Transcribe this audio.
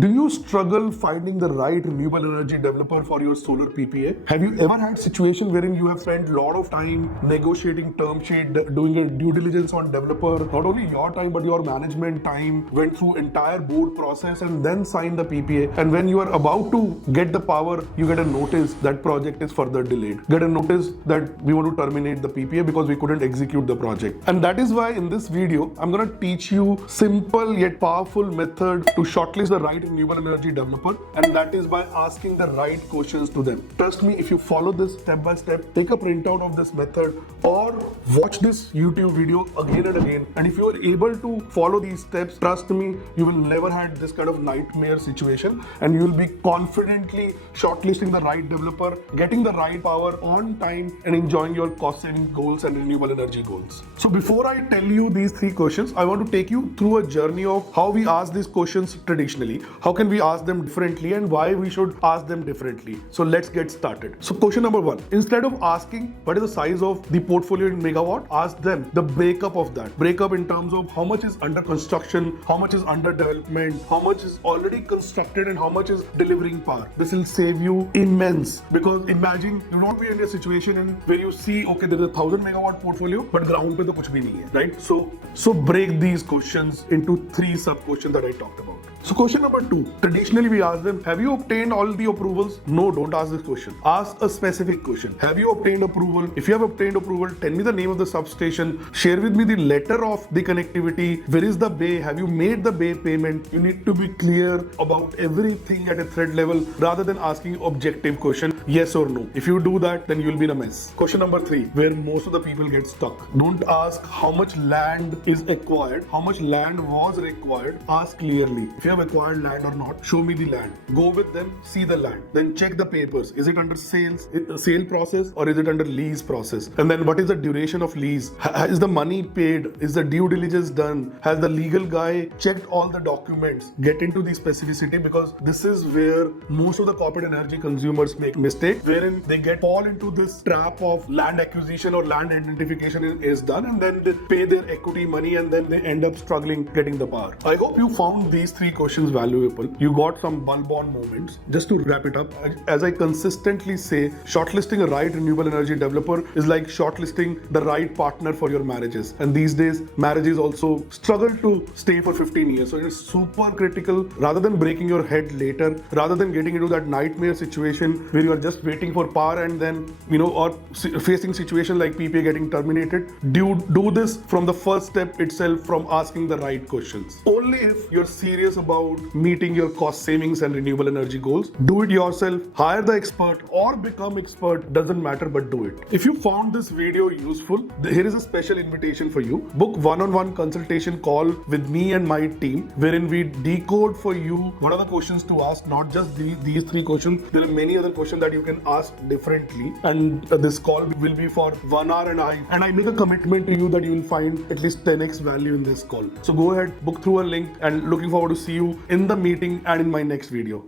Do you struggle finding the right renewable energy developer for your solar PPA? Have you ever had situation wherein you have spent a lot of time negotiating term sheet, doing a due diligence on developer, not only your time but your management time, went through entire board process and then signed the PPA, and when you are about to get the power, you get a notice that project is further delayed. Get a notice that we want to terminate the PPA because we couldn't execute the project. And that is why in this video, I'm going to teach you simple yet powerful method to shortlist the right renewable energy developer, and that is by asking the right questions to them. Trust me, if you follow this step by step, take a printout of this method or watch this YouTube video again and again, and if you are able to follow these steps, trust me, you will never had this kind of nightmare situation, and you will be confidently shortlisting the right developer, getting the right power on time, and enjoying your cost saving goals and renewable energy goals. So before I tell you these three questions, I want to take you through a journey of how we ask these questions traditionally, how can we ask them differently, and why we should ask them differently. So let's get started. So question number one, instead of asking what is the size of the portfolio in megawatt, ask them the breakup of that. Breakup in terms of how much is under construction, how much is under development, how much is already constructed, and how much is delivering power. This will save you immense, because imagine you don't be in a situation in where you see, okay, there is a 1000 megawatt portfolio, but ground pe to kuch bhi nahi hai, right? So break these questions into three sub questions that I talked about. So question number two, traditionally we ask them, have you obtained all the approvals? No, don't ask this question. Ask a specific question. Have you obtained approval? If you have obtained approval, tell me the name of the substation. Share with me the letter of the connectivity. Where is the bay? Have you made the bay payment? You need to be clear about everything at a thread level rather than asking objective question, yes or no. If you do that, then you'll be in a mess. Question number three, where most of the people get stuck. Don't ask how much land is acquired, how much land was required. Ask clearly. If you have acquired land or not, show me the land. Go with them, see the land, then check the papers. Is it under sale process, or is it under lease process? And then what is the duration of lease? Is the money paid? Is the due diligence done? Has the legal guy checked all the documents? Get into the specificity, because this is where most of the corporate energy consumers make mistake, wherein they fall into this trap of land acquisition or land identification is done, and then they pay their equity money, and then they end up struggling getting the power. I hope you found these three questions valuable. You got some bulb-on moments. Just to wrap it up, as I consistently say, shortlisting a right renewable energy developer is like shortlisting the right partner for your marriages. And these days, marriages also struggle to stay for 15 years. So it's super critical. Rather than breaking your head later, rather than getting into that nightmare situation where you are just waiting for power and then, or facing situation like PPA getting terminated, do this from the first step itself, from asking the right questions. Only if you're serious about meeting your cost savings and renewable energy goals, do it yourself, hire the expert or become expert, doesn't matter, but do it. If you found this video useful, here is a special invitation for you. Book one-on-one consultation call with me and my team, wherein we decode for you what are the questions to ask, not just these three questions. There are many other questions that you can ask differently, and this call will be for 1 hour, and I make a commitment to you that you will find at least 10x value in this call. So go ahead, book through a link, and looking forward to see you in the meeting and in my next video.